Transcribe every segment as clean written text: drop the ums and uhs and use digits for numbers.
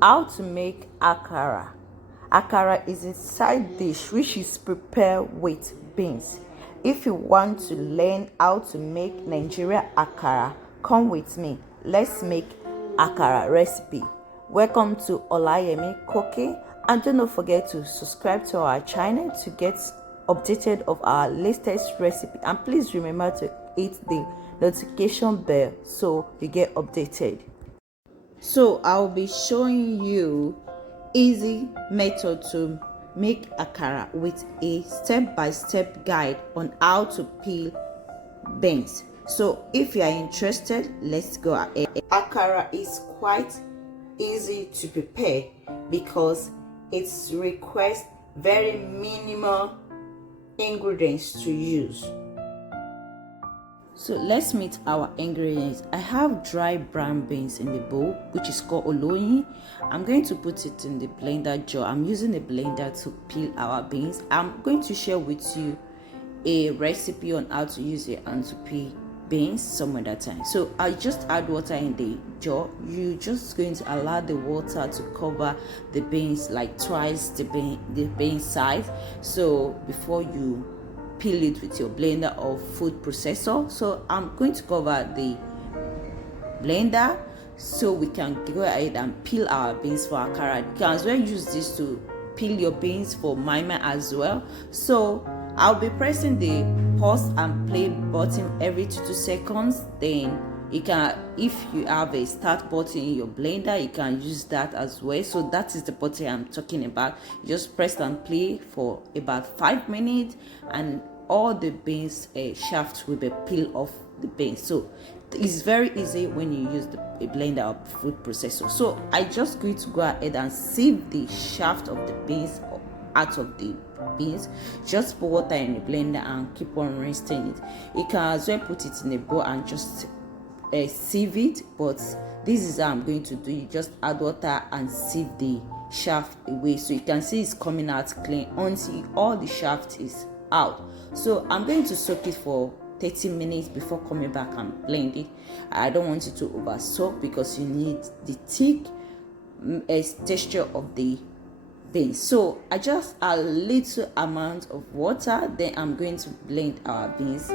How to make akara. Akara is a side dish which is prepared with beans. If you want to learn how to make Nigerian Akara, come with me. Let's make akara recipe. Welcome to Olayemi cooking, and do not forget to subscribe to our channel to get updated of our latest recipe, and please remember to hit the notification bell so you get updated. So I'll be showing you easy method to make akara with a step-by-step guide on how to peel beans. So if you are interested, let's go ahead. Akara is quite easy to prepare because it requires very minimal ingredients to use. So let's meet our ingredients. I have dry brown beans in the bowl, which is called Olayemi. I'm going to put it in the blender jar. I'm using a blender to peel our beans. I'm going to share with you a recipe on how to use it and to peel beans some other time. So I just add water in the jar. You're just going to allow the water to cover the beans like twice the bean size. So before you peel it with your blender or food processor. So I'm going to cover the blender so we can go ahead and peel our beans for akara. You can as well use this to peel your beans for Moi Moi as well. So I'll be pressing the pause and play button every 2 seconds. Then you can, if you have a start button in your blender, you can use that as well. So that is the button I'm talking about. You just press and play for about 5 minutes, and all the beans shaft will be peeled off the beans. So it's very easy when you use a blender or food processor. So I just going to go ahead and sieve the shaft of the beans out of the beans. Just put water in the blender and keep on rinsing it. You can as well put it in a bowl and just sieve it, but this is how I'm going to do. You just add water and sieve the shaft away, so you can see it's coming out clean until all the shaft is out. So I'm going to soak it for 30 minutes before coming back and blend it. I don't want it to over soak because you need the thick texture of the beans. So I just add a little amount of water, then I'm going to blend our beans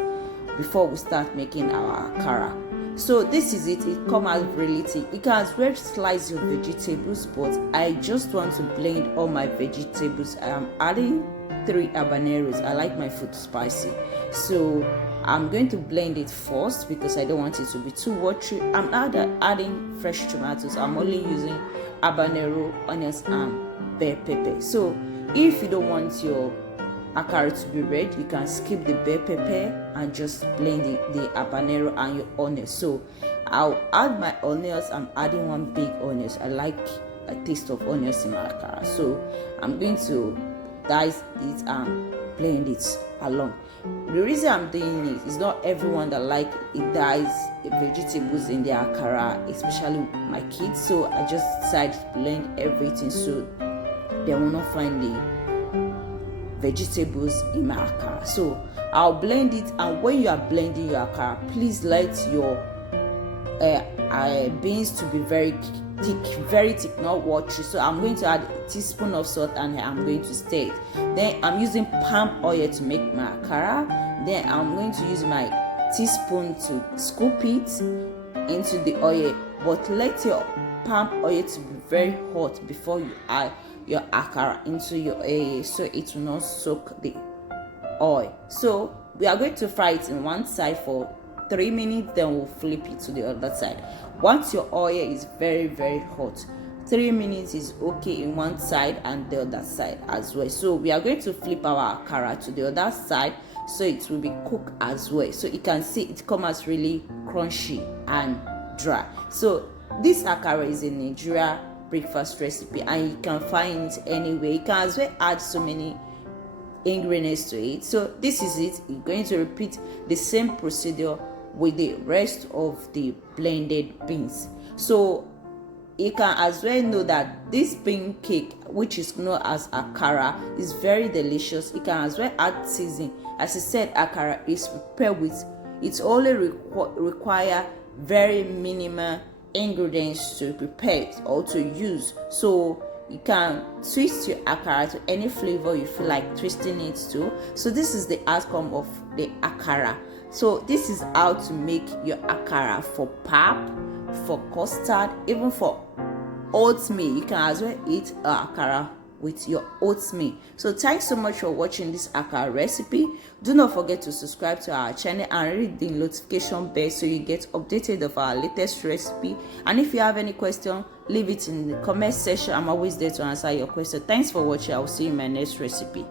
before we start making our akara. So this is it. It comes out really thick. You can as well slice your vegetables, but I just want to blend all my vegetables. I am adding 3 habaneros. I like my food spicy, so I'm going to blend it first because I don't want it to be too watery. I'm adding fresh tomatoes. I'm only using habanero, onions, and bell pepper. So if you don't want your akara to be red, you can skip the bell pepper and just blend the habanero and your onions. So I'll add my onions. I'm adding 1 big onions. I like a taste of onions in my akara, so I'm going to dice it and blend it along. The reason I'm doing it is not everyone that like it dice vegetables in their akara, especially my kids. So I just decided to blend everything so they will not find the vegetables in my akara. So I'll blend it, and when you are blending your akara, please let your beans to be very thick, not watery. So I'm going to add a teaspoon of salt and I'm going to stir it. Then I'm using palm oil to make my akara. Then I'm going to use my teaspoon to scoop it into the oil, but let your palm oil to be very hot before you add your akara into your oil, so it will not soak the oil. So we are going to fry it in one side for 3 minutes, then we'll flip it to the other side. Once your oil is very hot, 3 minutes is okay in one side and the other side as well. So we are going to flip our akara to the other side so it will be cooked as well. So you can see it comes out really crunchy and dry. So this akara is a Nigeria breakfast recipe, and you can find it anywhere. You can as well add so many ingredients to it. So this is it. You're going to repeat the same procedure with the rest of the blended beans. So you can as well know that this bean cake, which is known as akara, is very delicious. You can as well add seasoning. As I said, akara is prepared with, it's only require very minimal ingredients to prepare or to use. So you can twist your akara to any flavor you feel like twisting it to. So this is the outcome of the akara. So this is how to make your akara for pap, for custard, even for oatmeal. You can as well eat akara with your oatmeal. So thanks so much for watching this akara recipe. Do not forget to subscribe to our channel and read the notification bell so you get updated of our latest recipe. And if you have any question, leave it in the comment section. I'm always there to answer your question. Thanks for watching. I will see you in my next recipe.